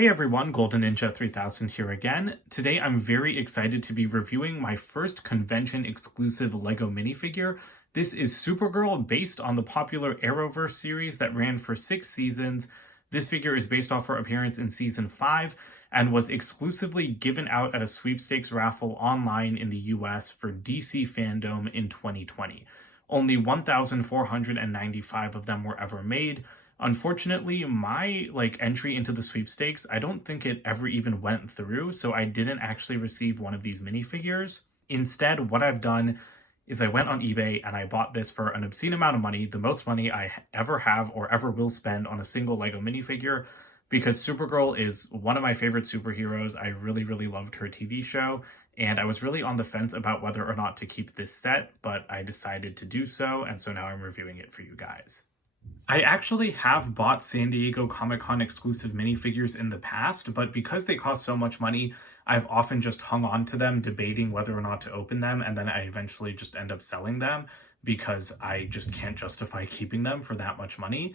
Hey everyone, Golden Ninja 3000 here again. Today I'm very excited to be reviewing my first convention exclusive LEGO minifigure. This is Supergirl, based on the popular Arrowverse series that ran for 6 seasons. This figure is based off her appearance in season 5 and was exclusively given out at a sweepstakes raffle online in the US for DC FanDome in 2020. Only 1,495 of them were ever made. Unfortunately, my entry into the sweepstakes, I don't think it ever even went through, so I didn't actually receive one of these minifigures. Instead, what I've done is I went on eBay and I bought this for an obscene amount of money, the most money I ever have or ever will spend on a single LEGO minifigure, because Supergirl is one of my favorite superheroes. I really, really loved her TV show, and I was really on the fence about whether or not to keep this set, but I decided to do so, and so now I'm reviewing it for you guys. I actually have bought San Diego Comic-Con exclusive minifigures in the past, but because they cost so much money, I've often just hung on to them, debating whether or not to open them, and then I eventually just end up selling them because I just can't justify keeping them for that much money.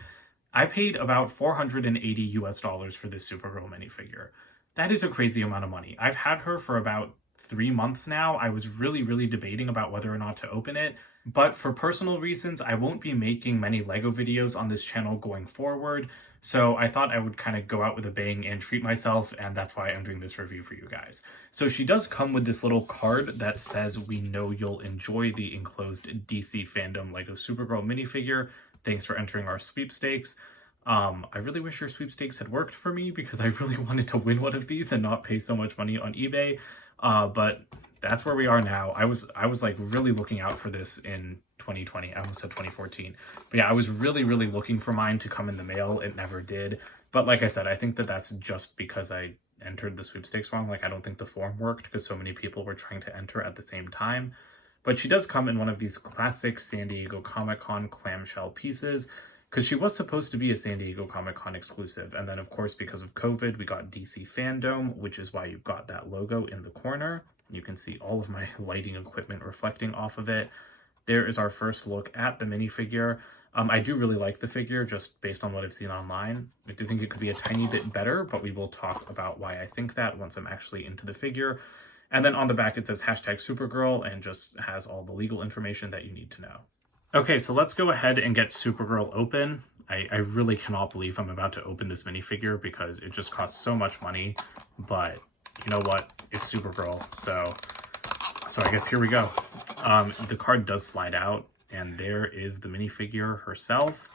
I paid about $480 for this Supergirl minifigure. That is a crazy amount of money. I've had her for about 3 months now. I was really debating about whether or not to open it, but for personal reasons, I won't be making many LEGO videos on this channel going forward, so I thought I would kind of go out with a bang and treat myself, and that's why I'm doing this review for you guys. So she does come with this little card that says, "We know you'll enjoy the enclosed DC FanDome LEGO Supergirl minifigure. Thanks for entering our sweepstakes." I really wish your sweepstakes had worked for me because I really wanted to win one of these and not pay so much money on eBay. But that's where we are now. I was like really looking out for this in 2020. I almost said 2014. But yeah, I was really looking for mine to come in the mail. It never did. But like I said, I think that that's just because I entered the sweepstakes wrong. Like, I don't think the form worked because so many people were trying to enter at the same time. But she does come in one of these classic San Diego Comic-Con clamshell pieces, because she was supposed to be a San Diego Comic-Con exclusive. And then, of course, because of COVID, we got DC FanDome, which is why you've got that logo in the corner. You can see all of my lighting equipment reflecting off of it. There is our first look at the minifigure. I do really like the figure, just based on what I've seen online. I do think it could be a tiny bit better, but we will talk about why I think that once I'm actually into the figure. And then on the back, it says #Supergirl and just has all the legal information that you need to know. Okay, so let's go ahead and get Supergirl open. I really cannot believe I'm about to open this minifigure because it just costs so much money, but you know what? It's Supergirl, so I guess here we go. The card does slide out, and there is the minifigure herself.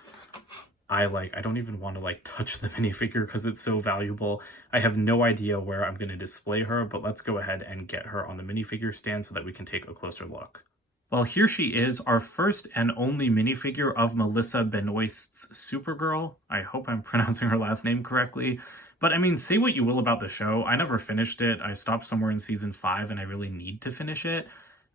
I don't even want to touch the minifigure because it's so valuable. I have no idea where I'm going to display her, but let's go ahead and get her on the minifigure stand so that we can take a closer look. Well, here she is, our first and only minifigure of Melissa Benoist's Supergirl. I hope I'm pronouncing her last name correctly. But I mean, say what you will about the show, I never finished it. I stopped somewhere in season 5 and I really need to finish it.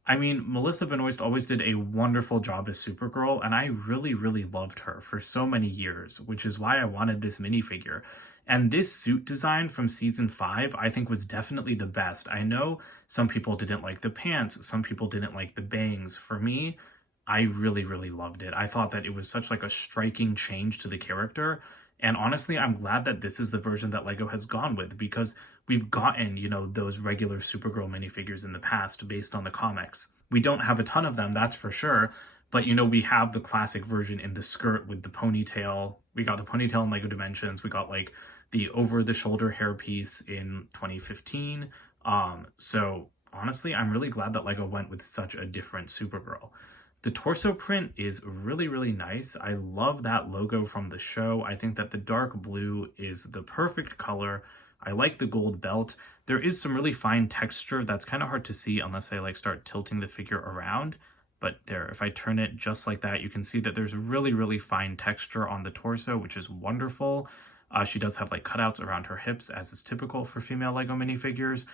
I mean, Melissa Benoist always did a wonderful job as Supergirl, and I really loved her for so many years, which is why I wanted this minifigure. And this suit design from season 5, I think, was definitely the best. I know some people didn't like the pants, some people didn't like the bangs. For me, I really loved it. I thought that it was such a striking change to the character. And honestly, I'm glad that this is the version that LEGO has gone with, because we've gotten, those regular Supergirl minifigures in the past based on the comics. We don't have a ton of them, that's for sure. But, we have the classic version in the skirt with the ponytail. We got the ponytail in LEGO Dimensions. We got the over-the-shoulder hairpiece in 2015. So honestly, I'm really glad that LEGO went with such a different Supergirl. The torso print is really nice. I love that logo from the show. I think that the dark blue is the perfect color. I like the gold belt. There is some really fine texture that's kind of hard to see unless I start tilting the figure around. But there, if I turn it just like that, you can see that there's really fine texture on the torso, which is wonderful. She does have cutouts around her hips, as is typical for female LEGO minifigures.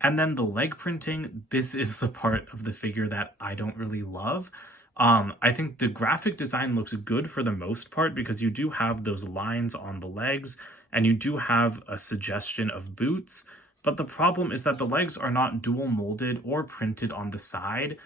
And then the leg printing, this is the part of the figure that I don't really love. I think the graphic design looks good for the most part because you do have those lines on the legs and you do have a suggestion of boots. But the problem is that the legs are not dual molded or printed on the side.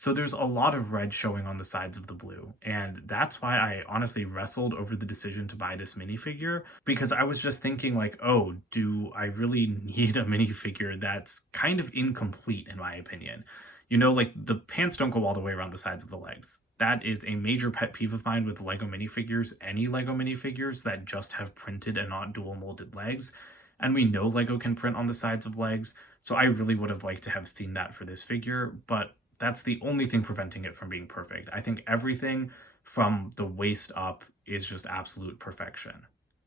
So there's a lot of red showing on the sides of the blue, and that's why I honestly wrestled over the decision to buy this minifigure, because I was just thinking like, oh, do I really need a minifigure that's kind of incomplete in my opinion? You know, like the pants don't go all the way around the sides of the legs. That is a major pet peeve of mine with Lego minifigures, any Lego minifigures that just have printed and not dual molded legs. And we know Lego can print on the sides of legs, so I really would have liked to have seen that for this figure, but that's the only thing preventing it from being perfect. I think everything from the waist up is just absolute perfection.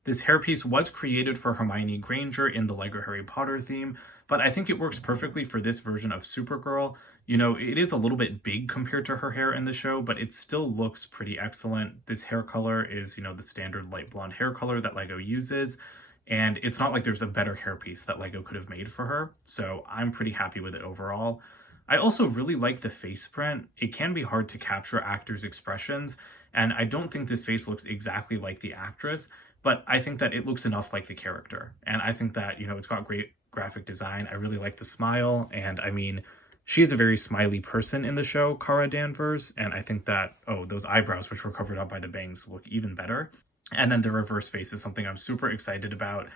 This hairpiece was created for Hermione Granger in the Lego Harry Potter theme, but I think it works perfectly for this version of Supergirl. You know, it is a little bit big compared to her hair in the show, but it still looks pretty excellent. This hair color is, you know, the standard light blonde hair color that Lego uses, and it's not like there's a better hairpiece that Lego could have made for her, so I'm pretty happy with it overall. I also really like the face print. It can be hard to capture actors' expressions, and I don't think this face looks exactly like the actress, but I think that it looks enough like the character. And I think that, you know, it's got great graphic design. I really like the smile, and I mean, she is a very smiley person in the show, Kara Danvers, and I think that, oh, those eyebrows, which were covered up by the bangs, look even better. And then the reverse face is something I'm super excited about.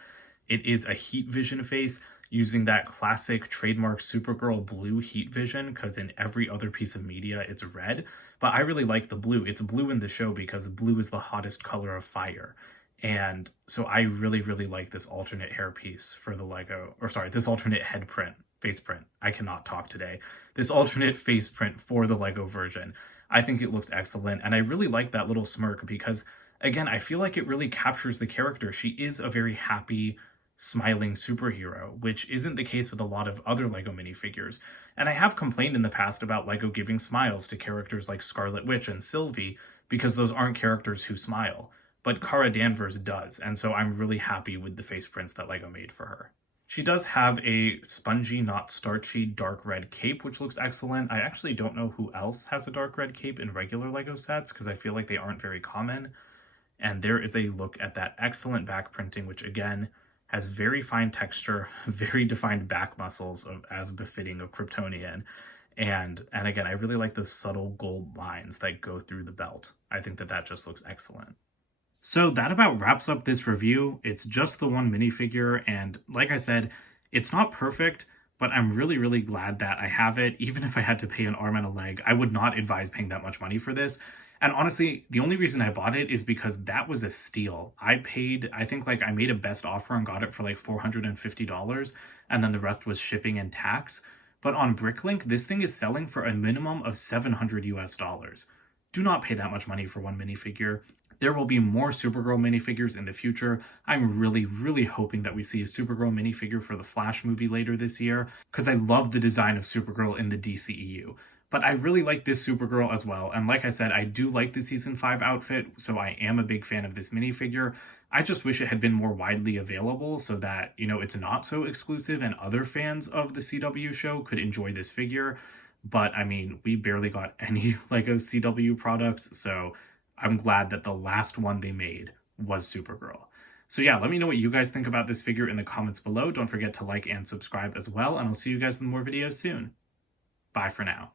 It is a heat vision face, using that classic trademark Supergirl blue heat vision, because in every other piece of media it's red. But I really like the blue. It's blue in the show because blue is the hottest color of fire. And so I really, really like this alternate hairpiece for the Lego, or sorry, this alternate head print, face print. I cannot talk today. This alternate face print for the Lego version. I think it looks excellent. And I really like that little smirk because, again, I feel like it really captures the character. She is a very happy, smiling superhero, which isn't the case with a lot of other Lego minifigures. And I have complained in the past about Lego giving smiles to characters like Scarlet Witch and Sylvie because those aren't characters who smile. But Kara Danvers does, and so I'm really happy with the face prints that Lego made for her. She does have a spongy, not starchy, dark red cape, which looks excellent. I actually don't know who else has a dark red cape in regular Lego sets, because I feel like they aren't very common. And there is a look at that excellent back printing, which again has very fine texture, very defined back muscles as befitting a Kryptonian. And again, I really like those subtle gold lines that go through the belt. I think that just looks excellent. So that about wraps up this review. It's just the one minifigure, and like I said, it's not perfect, but I'm really, really glad that I have it. Even if I had to pay an arm and a leg, I would not advise paying that much money for this. And honestly, the only reason I bought it is because that was a steal. I paid, I think like I made a best offer and got it for like $450, and then the rest was shipping and tax. But on Bricklink, this thing is selling for a minimum of $700 US. Do not pay that much money for one minifigure. There will be more Supergirl minifigures in the future. I'm really, really hoping that we see a Supergirl minifigure for the Flash movie later this year, because I love the design of Supergirl in the DCEU. But I really like this Supergirl as well, and like I said, I do like the Season 5 outfit, so I am a big fan of this minifigure. I just wish it had been more widely available so that, you know, it's not so exclusive and other fans of the CW show could enjoy this figure. But, I mean, we barely got any Lego CW products, so I'm glad that the last one they made was Supergirl. So yeah, let me know what you guys think about this figure in the comments below. Don't forget to like and subscribe as well, and I'll see you guys in more videos soon. Bye for now.